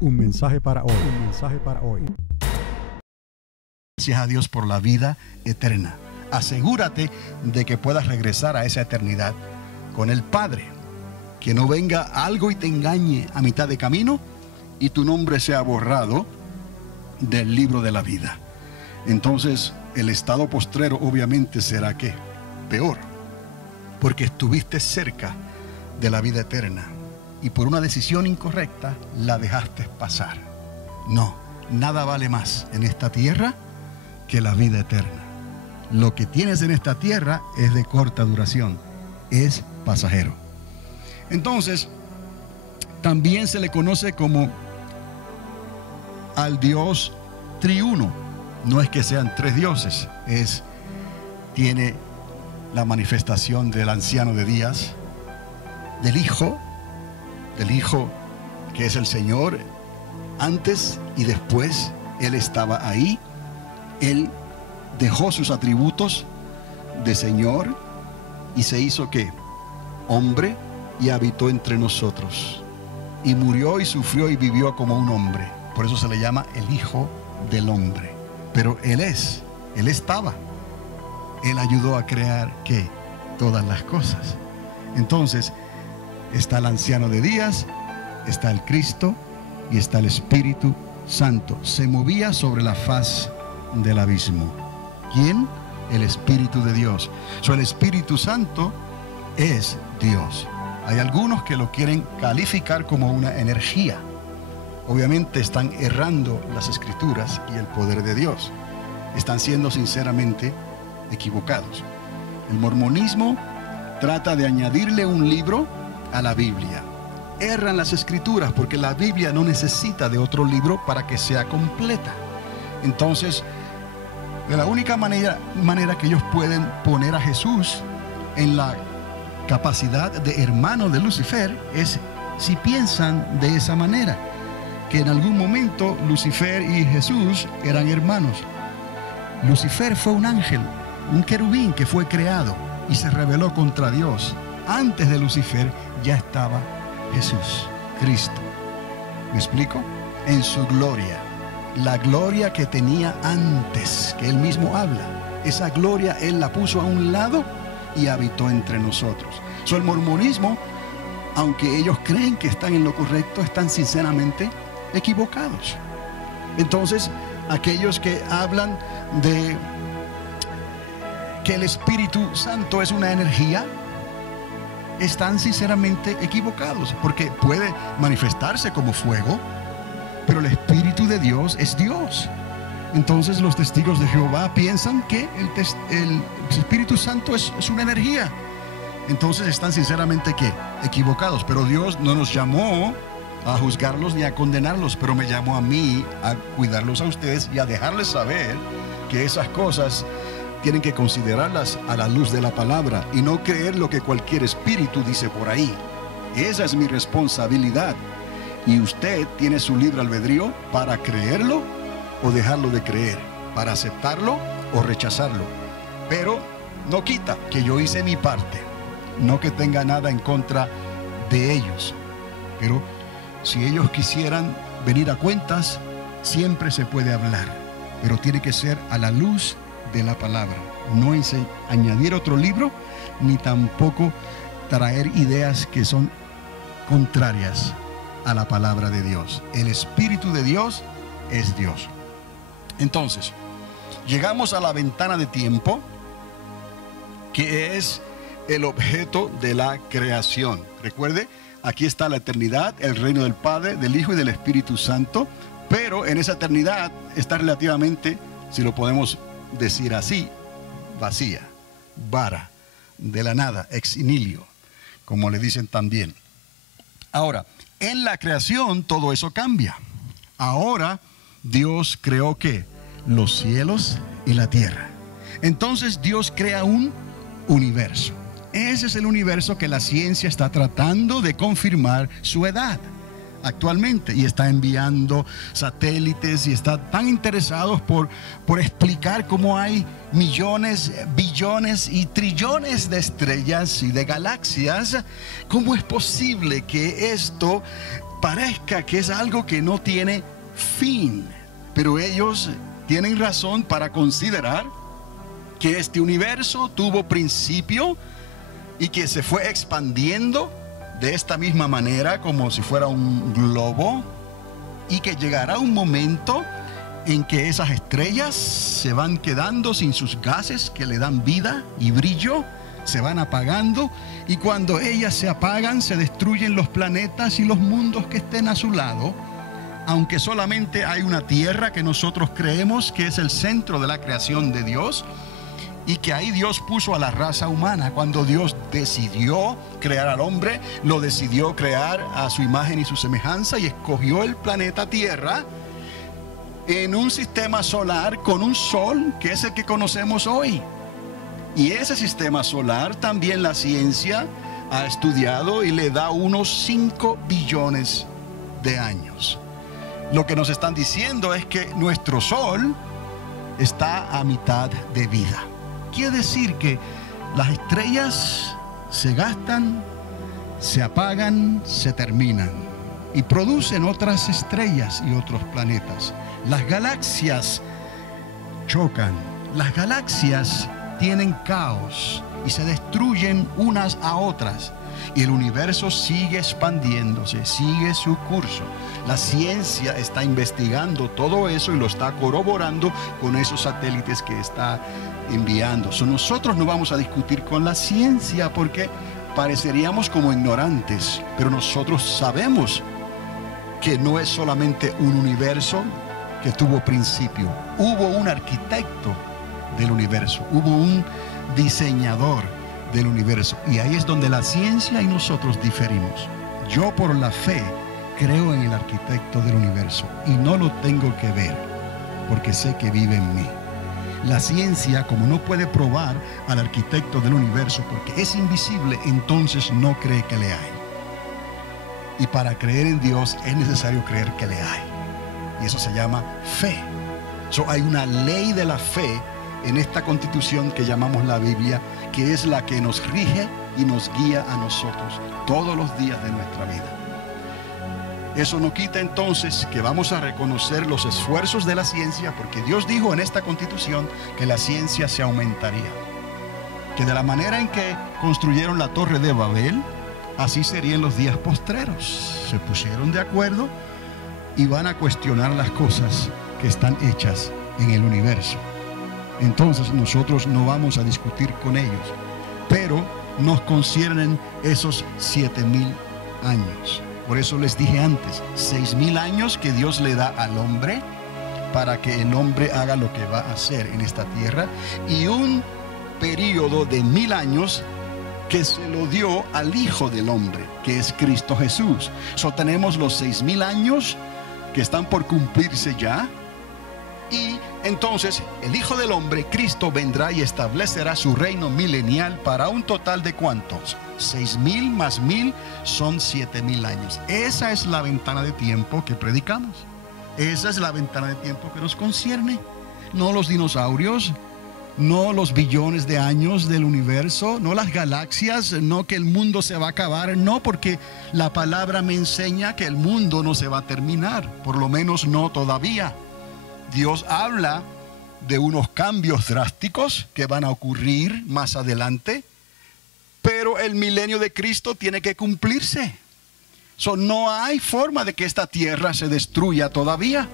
Un mensaje para hoy. Un mensaje para hoy. Gracias a Dios por la vida eterna. Asegúrate de que puedas regresar a esa eternidad con el Padre. Que no venga algo y te engañe a mitad de camino y tu nombre sea borrado del libro de la vida. Entonces el estado postrero obviamente será ¿qué? Peor, porque estuviste cerca de la vida eterna y por una decisión incorrecta la dejaste pasar. No, nada vale más en esta tierra que la vida eterna. Lo que tienes en esta tierra es de corta duración, es pasajero. Entonces, también se le conoce como al Dios triuno. No es que sean tres dioses, tiene la manifestación del anciano de días, del Hijo que es el Señor. Antes y después Él estaba ahí. Él dejó sus atributos de Señor y se hizo ¿qué? Hombre, y habitó entre nosotros. Y murió y sufrió y vivió como un hombre. Por eso se le llama el Hijo del Hombre. Pero Él estaba. Él ayudó a crear ¿qué? Todas las cosas. Entonces, está el anciano de días, está el Cristo y está el Espíritu Santo. Se movía sobre la faz del abismo. ¿Quién? El Espíritu de Dios. El Espíritu Santo es Dios. Hay algunos que lo quieren calificar como una energía. Obviamente están errando las Escrituras y el poder de Dios. Están siendo sinceramente equivocados. El mormonismo trata de añadirle un libro a la Biblia. Erran las Escrituras porque la Biblia no necesita de otro libro para que sea completa. Entonces, de la única manera que ellos pueden poner a Jesús en la capacidad de hermano de Lucifer es si piensan de esa manera, que en algún momento Lucifer y Jesús eran hermanos. Lucifer fue un ángel, un querubín que fue creado y se rebeló contra Dios. Antes de Lucifer ya estaba Jesús, Cristo. ¿Me explico? En su gloria. La gloria que tenía antes, que Él mismo habla. Esa gloria Él la puso a un lado y habitó entre nosotros. El mormonismo, aunque ellos creen que están en lo correcto, están sinceramente equivocados. Entonces, aquellos que hablan de que el Espíritu Santo es una energía, están sinceramente equivocados, porque puede manifestarse como fuego, pero el Espíritu de Dios es Dios. Entonces los testigos de Jehová piensan que el Espíritu Santo es una energía. Entonces están sinceramente ¿qué? Equivocados. Pero Dios no nos llamó a juzgarlos ni a condenarlos, pero me llamó a mí a cuidarlos a ustedes y a dejarles saber que esas cosas tienen que considerarlas a la luz de la palabra y no creer lo que cualquier espíritu dice por ahí. Esa es mi responsabilidad. Y usted tiene su libre albedrío para creerlo o dejarlo de creer, para aceptarlo o rechazarlo. Pero no quita que yo hice mi parte, no que tenga nada en contra de ellos. Pero si ellos quisieran venir a cuentas, siempre se puede hablar, pero tiene que ser a la luz de la palabra. No añadir otro libro, ni tampoco traer ideas que son contrarias a la palabra de Dios. El Espíritu de Dios es Dios. Entonces, llegamos a la ventana de tiempo, que es el objeto de la creación. Recuerde, aquí está la eternidad, el reino del Padre, del Hijo y del Espíritu Santo, pero en esa eternidad está relativamente, si lo podemos decir así, vacía, vara, de la nada, ex nihilo, como le dicen también. Ahora, en la creación todo eso cambia. Ahora Dios creó ¿qué? Los cielos y la tierra. Entonces Dios crea un universo. Ese es el universo que la ciencia está tratando de confirmar su edad. actualmente, y está enviando satélites y está tan interesados por explicar cómo hay millones, billones y trillones de estrellas y de galaxias. ¿Cómo es posible que esto parezca que es algo que no tiene fin? Pero ellos tienen razón para considerar que este universo tuvo principio y que se fue expandiendo de esta misma manera, como si fuera un globo, y que llegará un momento en que esas estrellas se van quedando sin sus gases que le dan vida y brillo, se van apagando, y cuando ellas se apagan se destruyen los planetas y los mundos que estén a su lado, aunque solamente hay una tierra que nosotros creemos que es el centro de la creación de Dios, y que ahí Dios puso a la raza humana. Cuando Dios decidió crear al hombre, lo decidió crear a su imagen y su semejanza, y escogió el planeta Tierra en un sistema solar con un sol que es el que conocemos hoy. Y ese sistema solar también la ciencia ha estudiado y le da unos 5 billones de años. Lo que nos están diciendo es que nuestro sol está a mitad de vida. Quiere decir que las estrellas se gastan, se apagan, se terminan y producen otras estrellas y otros planetas. Las galaxias chocan, las galaxias tienen caos y se destruyen unas a otras, y el universo sigue expandiéndose, sigue su curso. La ciencia está investigando todo eso y lo está corroborando con esos satélites que está enviando. Nosotros no vamos a discutir con la ciencia porque pareceríamos como ignorantes, pero nosotros sabemos que no es solamente un universo que tuvo principio. Hubo un arquitecto del universo, hubo un diseñador del universo, y ahí es donde la ciencia y nosotros diferimos. Yo, por la fe, creo en el arquitecto del universo y no lo tengo que ver porque sé que vive en mí. La ciencia, como no puede probar al arquitecto del universo porque es invisible, entonces no cree que le hay. Y para creer en Dios es necesario creer que le hay, y eso se llama fe. Hay una ley de la fe en esta constitución que llamamos la Biblia, que es la que nos rige y nos guía a nosotros todos los días de nuestra vida. Eso no quita entonces que vamos a reconocer los esfuerzos de la ciencia, porque Dios dijo en esta constitución que la ciencia se aumentaría, que de la manera en que construyeron la Torre de Babel, así serían los días postreros. Se pusieron de acuerdo y van a cuestionar las cosas que están hechas en el universo. Entonces nosotros no vamos a discutir con ellos, pero nos conciernen esos 7,000 años. Por eso les dije antes, 6,000 años que Dios le da al hombre para que el hombre haga lo que va a hacer en esta tierra, y un periodo de 1,000 años que se lo dio al Hijo del Hombre, que es Cristo Jesús. Tenemos los 6,000 años que están por cumplirse ya, y entonces el Hijo del Hombre, Cristo, vendrá y establecerá su reino milenial para un total de ¿cuántos? 6,000 más 1,000 son 7,000 años. Esa es la ventana de tiempo que predicamos. Esa es la ventana de tiempo que nos concierne. No los dinosaurios, no los billones de años del universo, no las galaxias, no que el mundo se va a acabar. No, porque la palabra me enseña que el mundo no se va a terminar, por lo menos no todavía. Dios habla de unos cambios drásticos que van a ocurrir más adelante, pero el milenio de Cristo tiene que cumplirse. No hay forma de que esta tierra se destruya todavía.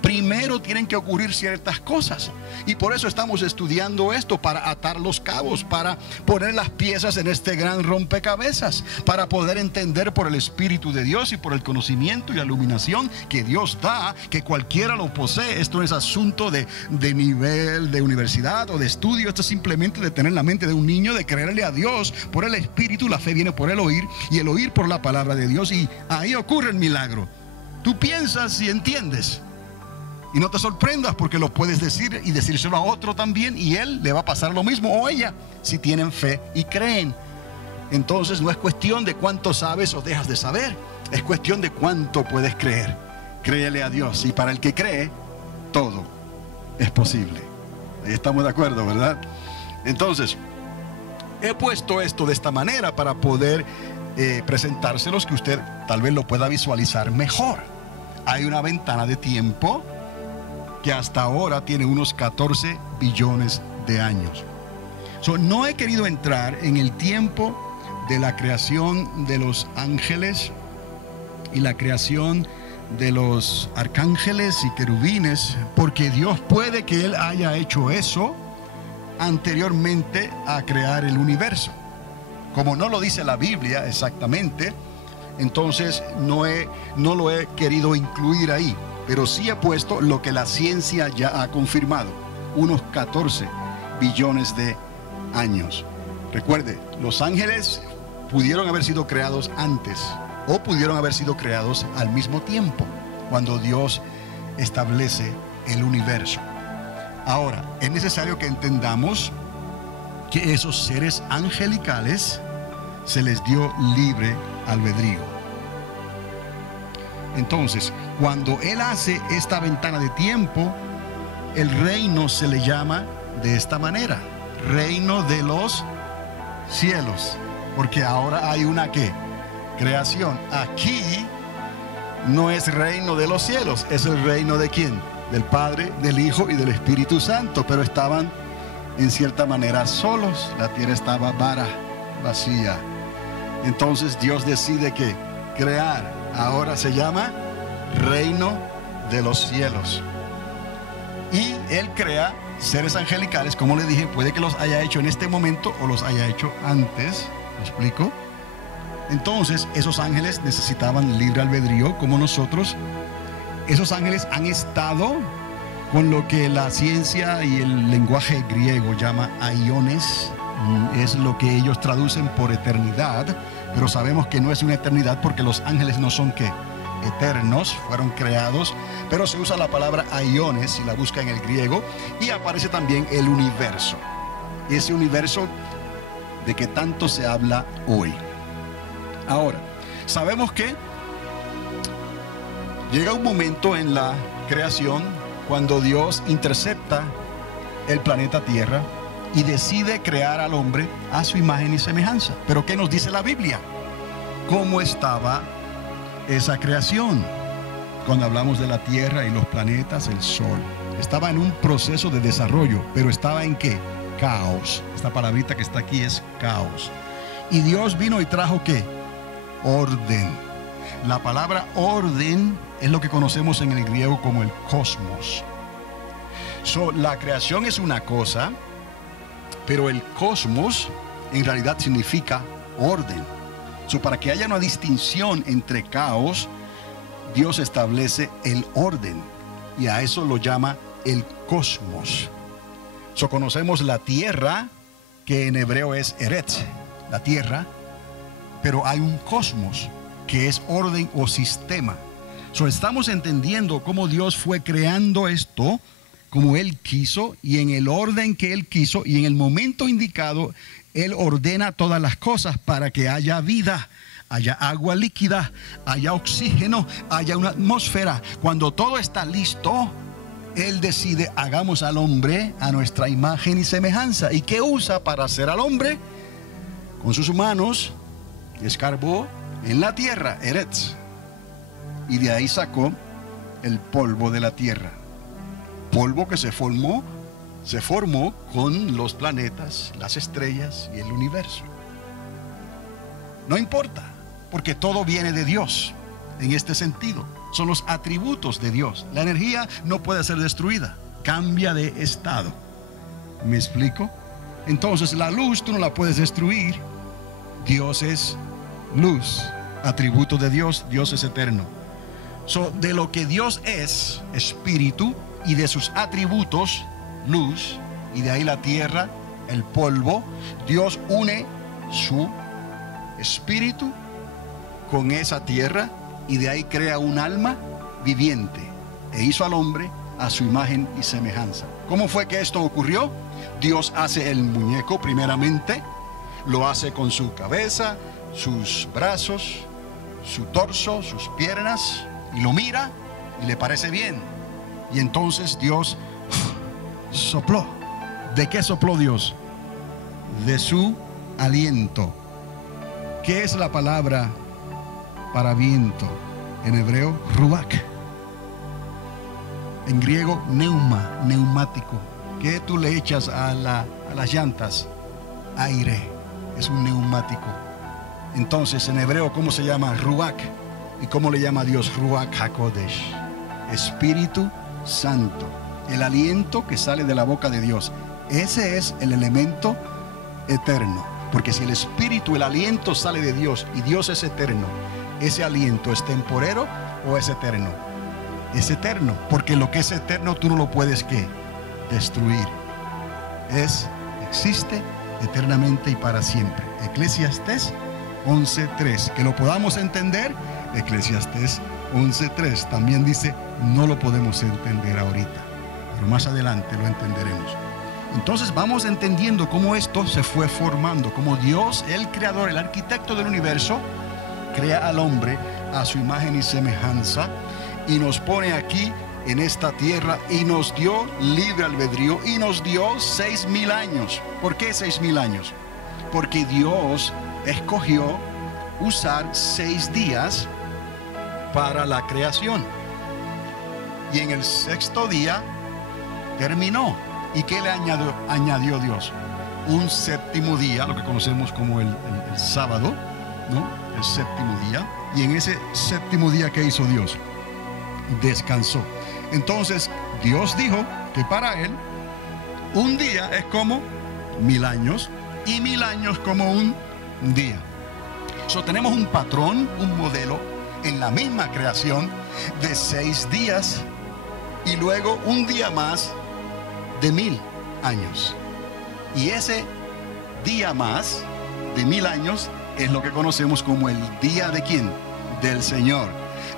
Primero tienen que ocurrir ciertas cosas, y por eso estamos estudiando esto, para atar los cabos, para poner las piezas en este gran rompecabezas, para poder entender por el Espíritu de Dios y por el conocimiento y la iluminación que Dios da, que cualquiera lo posee. Esto no es asunto de nivel de universidad o de estudio. Esto es simplemente de tener la mente de un niño, de creerle a Dios por el Espíritu. La fe viene por el oír, y el oír por la palabra de Dios, y ahí ocurre el milagro. Tú piensas y entiendes. Y no te sorprendas, porque lo puedes decir y decírselo a otro también, y él le va a pasar lo mismo, o ella, si tienen fe y creen. Entonces no es cuestión de cuánto sabes o dejas de saber, Es cuestión de cuánto puedes creer. Créele a Dios. Y para el que cree, todo es posible. Ahí estamos de acuerdo, ¿verdad? Entonces, he puesto esto de esta manera para poder presentárselos, que usted tal vez lo pueda visualizar mejor. Hay una ventana de tiempo que hasta ahora tiene unos 14 billones de años. No he querido entrar en el tiempo de la creación de los ángeles y la creación de los arcángeles y querubines, porque Dios puede que Él haya hecho eso anteriormente a crear el universo. Como no lo dice la Biblia exactamente, entonces no lo he querido incluir ahí, pero sí he puesto lo que la ciencia ya ha confirmado, unos 14 billones de años. Recuerde, los ángeles pudieron haber sido creados antes o pudieron haber sido creados al mismo tiempo, cuando Dios establece el universo. Ahora, es necesario que entendamos que esos seres angelicales se les dio libre albedrío. Entonces, cuando Él hace esta ventana de tiempo, el reino se le llama de esta manera: reino de los cielos, porque ahora hay una ¿qué? Creación. Aquí no es reino de los cielos, es el reino de ¿quién? Del Padre, del Hijo y del Espíritu Santo, pero estaban en cierta manera solos. La tierra estaba vacía. Entonces Dios decide que crear. Ahora se llama reino de los cielos. Y Él crea seres angelicales, como le dije, puede que los haya hecho en este momento o los haya hecho antes. ¿Me explico? Entonces, esos ángeles necesitaban libre albedrío como nosotros. Esos ángeles han estado con lo que la ciencia y el lenguaje griego llama aiones. Es lo que ellos traducen por eternidad, pero sabemos que no es una eternidad, porque los ángeles no son ¿qué? Eternos, fueron creados, pero se usa la palabra aiones si la busca en el griego, y aparece también el universo, ese universo de que tanto se habla hoy. Ahora, sabemos que llega un momento en la creación cuando Dios intercepta el planeta Tierra y decide crear al hombre a su imagen y semejanza. Pero ¿qué nos dice la Biblia? ¿Cómo estaba esa creación? Cuando hablamos de la Tierra y los planetas, el Sol, estaba en un proceso de desarrollo, pero estaba en ¿qué? Caos. Esta palabrita que está aquí es caos. Y Dios vino y trajo ¿qué? Orden. La palabra orden es lo que conocemos en el griego como el cosmos. La creación es una cosa, pero el cosmos en realidad significa orden. Para que haya una distinción entre caos, Dios establece el orden, y a eso lo llama el cosmos. Conocemos la tierra, que en hebreo es Eretz, la tierra, pero hay un cosmos que es orden o sistema. Estamos entendiendo cómo Dios fue creando esto como Él quiso, y en el orden que Él quiso, y en el momento indicado Él ordena todas las cosas para que haya vida, haya agua líquida, haya oxígeno, haya una atmósfera. Cuando todo está listo, Él decide: hagamos al hombre a nuestra imagen y semejanza. ¿Y qué usa para hacer al hombre? Con sus manos escarbó en la tierra, Eretz, y de ahí sacó el polvo de la tierra. Polvo que se formó con los planetas, las estrellas y el universo. No importa, porque todo viene de Dios en este sentido. Son los atributos de Dios. La energía no puede ser destruida, cambia de estado. ¿Me explico? Entonces la luz tú no la puedes destruir. Dios es luz, atributo de Dios. Dios es eterno. De lo que Dios es, espíritu, y de sus atributos, luz, y de ahí la tierra, el polvo, Dios une su espíritu con esa tierra, y de ahí crea un alma viviente, e hizo al hombre a su imagen y semejanza. ¿Cómo fue que esto ocurrió? Dios hace el muñeco primeramente, lo hace con su cabeza, sus brazos, su torso, sus piernas, y lo mira y le parece bien. Y entonces Dios sopló. ¿De qué sopló Dios? De su aliento. ¿Qué es la palabra para viento? En hebreo, ruach. En griego, neuma, neumático. ¿Qué tú le echas a las llantas? Aire. Es un neumático. Entonces, en hebreo, ¿cómo se llama? Ruach. ¿Y cómo le llama Dios? Ruach HaKodesh. Espíritu Santo. El aliento que sale de la boca de Dios. Ese es el elemento eterno. Porque si el espíritu, el aliento sale de Dios y Dios es eterno, ¿ese aliento es temporero o es eterno? Es eterno, porque lo que es eterno tú no lo puedes ¿qué? Destruir. Existe eternamente y para siempre. Eclesiastés 11:3. Que lo podamos entender. Eclesiastés 11:3 también dice, no lo podemos entender ahorita, pero más adelante lo entenderemos. Entonces vamos entendiendo cómo esto se fue formando, cómo Dios, el creador, el arquitecto del universo, crea al hombre a su imagen y semejanza y nos pone aquí en esta tierra y nos dio libre albedrío y nos dio 6,000 años. ¿Por qué 6,000 años? Porque Dios escogió usar 6 días para la creación y en el 6º día terminó. ¿Y qué le añadió Dios? Un 7º día, lo que conocemos como el sábado, ¿no? El 7º día. Y en ese 7º día, ¿qué hizo Dios? Descansó. Entonces, Dios dijo que para Él, un día es como 1,000 años y 1,000 años como un día. Tenemos un patrón, un modelo en la misma creación de 6 días y luego un día más de 1,000 años. Y ese día más de 1,000 años es lo que conocemos como el día de ¿quién? Del Señor.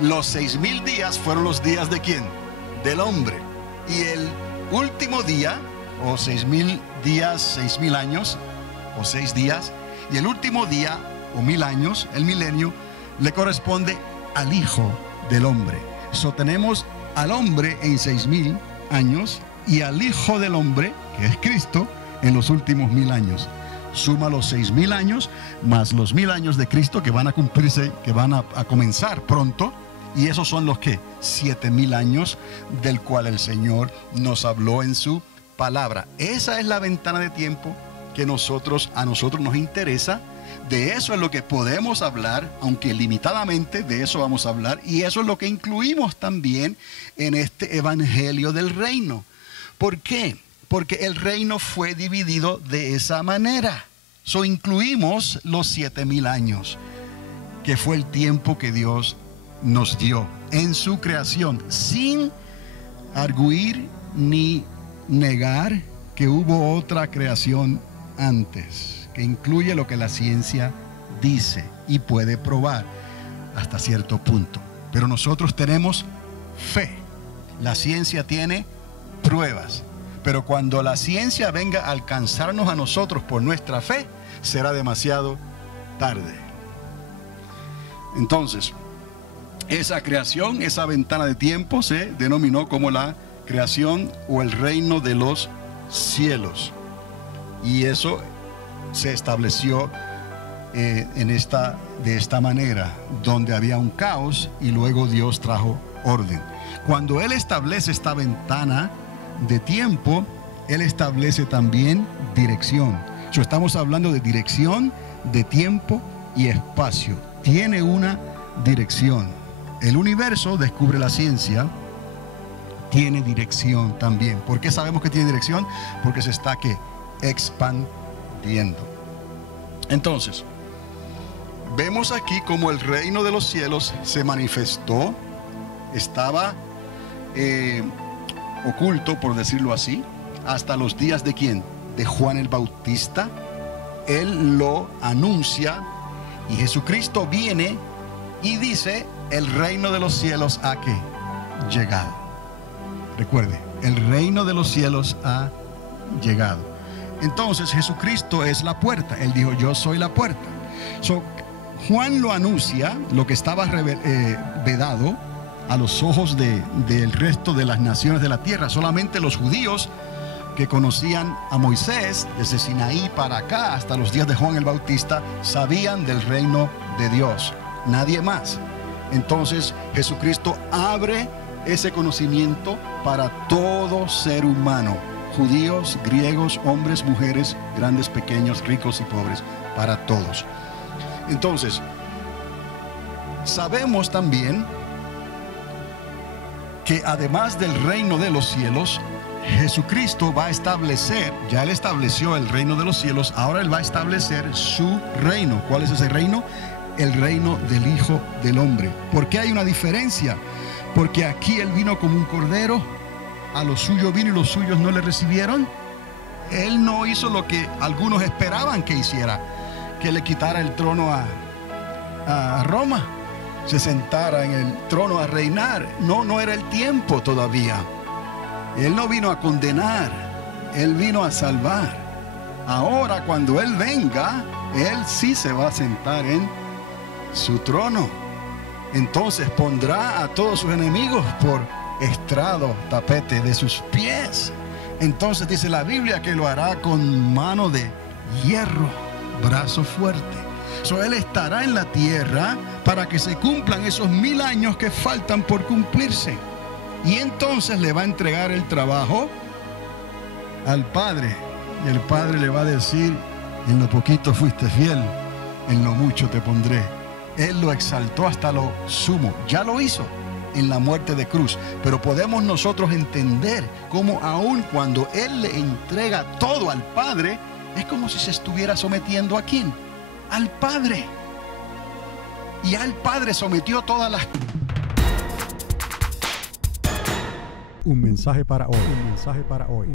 Los 6,000 días fueron los días de ¿quién? Del hombre. Y el último día, o 6,000 días, 6,000 años, o 6 días, y el último día, o 1,000 años, el milenio, le corresponde al Hijo del Hombre. Tenemos al hombre en 6,000 años y al Hijo del Hombre, que es Cristo, en los últimos 1,000 años. Suma los 6,000 años más los 1,000 años de Cristo que van a cumplirse, que van a comenzar pronto. Y esos son los que 7,000 años del cual el Señor nos habló en su palabra. Esa es la ventana de tiempo que a nosotros nos interesa. De eso es lo que podemos hablar, aunque limitadamente de eso vamos a hablar. Y eso es lo que incluimos también en este evangelio del reino. ¿Por qué? Porque el reino fue dividido de esa manera. Incluimos los 7,000 años, que fue el tiempo que Dios nos dio en su creación, sin arguir ni negar que hubo otra creación antes, que incluye lo que la ciencia dice y puede probar hasta cierto punto. Pero nosotros tenemos fe. La ciencia tiene pruebas. Pero cuando la ciencia venga a alcanzarnos a nosotros por nuestra fe, será demasiado tarde. Entonces, esa creación, esa ventana de tiempo se denominó como la creación o el reino de los cielos. Y eso se estableció de esta manera, donde había un caos y luego Dios trajo orden. Cuando Él establece esta ventana de tiempo, Él establece también dirección. Estamos hablando de dirección, de tiempo y espacio. Tiene una dirección. El universo, descubre la ciencia, tiene dirección también. ¿Por qué sabemos que tiene dirección? Porque se está expandiendo. Entonces, vemos aquí como el reino de los cielos se manifestó, estaba oculto, por decirlo así, hasta los días de ¿quién? De Juan el Bautista. Él lo anuncia y Jesucristo viene y dice: el reino de los cielos ha ¿qué? Llegado. Recuerde, el reino de los cielos ha llegado. Entonces Jesucristo es la puerta. Él dijo: yo soy la puerta. Juan lo anuncia, lo que estaba vedado a los ojos del resto de las naciones de la tierra. Solamente los judíos que conocían a Moisés desde Sinaí para acá hasta los días de Juan el Bautista sabían del reino de Dios, nadie más. Entonces Jesucristo abre ese conocimiento para todo ser humano, judíos, griegos, hombres, mujeres, grandes, pequeños, ricos y pobres, para todos. Entonces sabemos también que además del reino de los cielos, Jesucristo va a establecer, ya Él estableció el reino de los cielos, ahora Él va a establecer su reino. ¿Cuál es ese reino? El reino del Hijo del Hombre. ¿Por qué hay una diferencia? Porque aquí Él vino como un cordero, a los suyos vino y los suyos no le recibieron. Él no hizo lo que algunos esperaban que hiciera, que le quitara el trono a Roma, se sentara en el trono a reinar. No era el tiempo todavía. Él no vino a condenar, Él vino a salvar. Ahora cuando Él venga, Él sí se va a sentar en su trono. Entonces pondrá a todos sus enemigos por estrado, tapete de sus pies. Entonces dice la Biblia que lo hará con mano de hierro, brazo fuerte. Él estará en la tierra para que se cumplan esos 1000 años que faltan por cumplirse. Y entonces le va a entregar el trabajo al Padre. Y el Padre le va a decir: en lo poquito fuiste fiel, en lo mucho te pondré. Él lo exaltó hasta lo sumo. Ya lo hizo en la muerte de cruz. Pero podemos nosotros entender cómo aun cuando Él le entrega todo al Padre, es como si se estuviera sometiendo ¿a quién? Al Padre. Y al Padre sometió todas las... Un mensaje para hoy. Un mensaje para hoy.